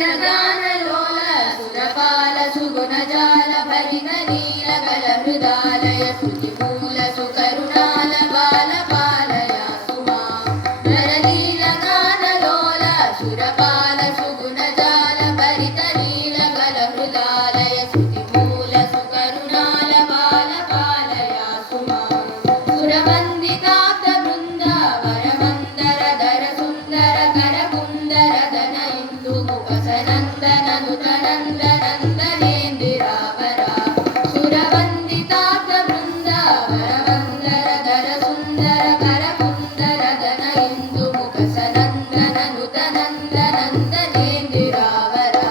वरलीलगानलोल सुरपाल सुगुणजाल भरितनीलगल हृदालय शुचिमूल सुकरुणाल बालपालया सुमा वरलीलगानलोल सुरपाल सुगुणजाल भरितनीलगल हृदालय शुचिमूल सुकरुणाल बालपालया सुमा सुरवन्दिताब्द वृन्द वरमन्दर धर सुन्दर कर कुन्दर धन इंदु मुख सनन्दन नुत नन्द नन्दनेन्दिरावरा सुरवन्दिताब्द वृन्द वरमन्दर धर सुन्दर कर कुन्दर धन इंदु मुख सनन्दन नुत नन्द नन्दनेन्दिरावरा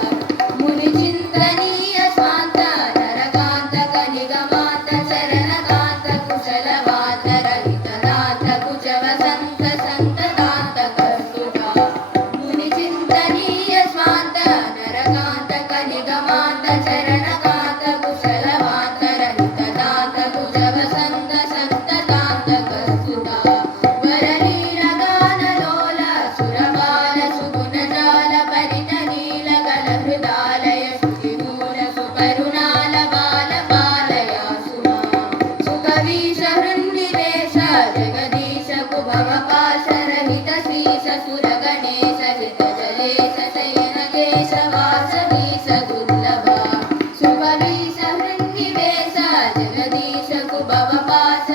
मुनिचिन्तनीय स्वान्त नरकान्त कनिगमान्त चरणकान्त कुशलवान्त रहितदान्त कुचव संत संतदान्त कर्तुका मुनिचिन्तनीय स्वान्त नरकान्त कनिगमान्त चरणकान्त कुशलवान्त रहितदान्त कुचव संत संतदान्त कर्तुका वरलीलगानलोल सुरबाल सुगुणजाल परितनीलगल हृदालय शुचिमूल सुकरुणाल बालपालया सुमा सुकवीश हृन्निवेश जगदीश कुभवपाश रहित श्रीश सुरगणेश हृतजलेश शयन केशवासवीश दुर्लभा सुकवीश हृन्निवेश जगदीश कुभवपाश